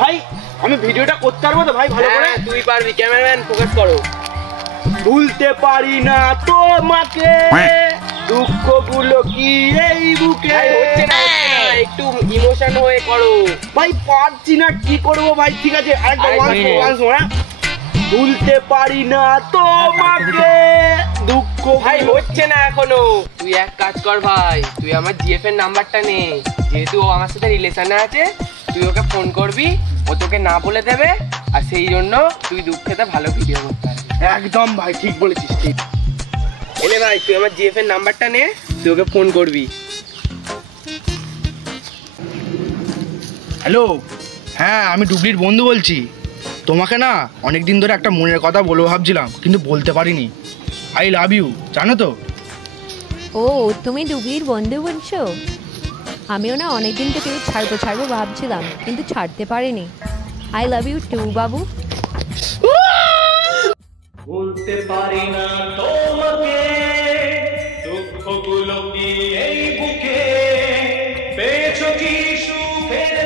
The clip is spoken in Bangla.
ভাই আমি ভিডিওটা করতে পারবো তো ভাই ভালো করে? তুই পারবি, ক্যামেরাম্যান ফোকাস করো। ভুলতে পারি না তোমাকে, দুঃখগুলো কি এই বুকে। হচ্ছে না, একটু ইমোশন হয়ে করো। ভাই পারছি না, কি করবো ভাই? ঠিক আছে আরেকবার once more, হ্যাঁ? ভুলতে পারি না তোমাকে, দুঃখ। ভাই হচ্ছে না এখনো। তুই এক কাজ কর ভাই, তুই আমার জিএফ এর নাম্বারটা নে, যেহেতু ও আমার সাথে রিলেশনে আছে। তুই ওকে ফোন করবি, ও তোকে না বলে দেবে, আর সেই জন্য তুই দুঃখেতে ভালো ভিডিও করতে পারবি। একদম ভাই ঠিক বলেছিস, ঠিক। এলে ভাই তুই আমার জিএফ এর নাম্বারটা নে, তুই ওকে ফোন করবি। হ্যালো, হ্যাঁ আমি ডুবলির বন্ধু বলছি। তোমাকে না অনেক দিন ধরে একটা মনের কথা বলবো ভাবছিলাম, কিন্তু বলতে পারিনি। আই লাভ ইউ, জানো তো? ও তুমি ডুবলির বন্ধু বলছো? আমিও না অনেকদিন থেকে ছাড়বো ভাবছিলাম, কিন্তু ছাড়তে পারিনি। আই লাভ ইউ টু বাবু। ভুলতে পারি না তোমাকে, দুঃখগুলো কি এই বুকে, পেয়েছো কি সুখের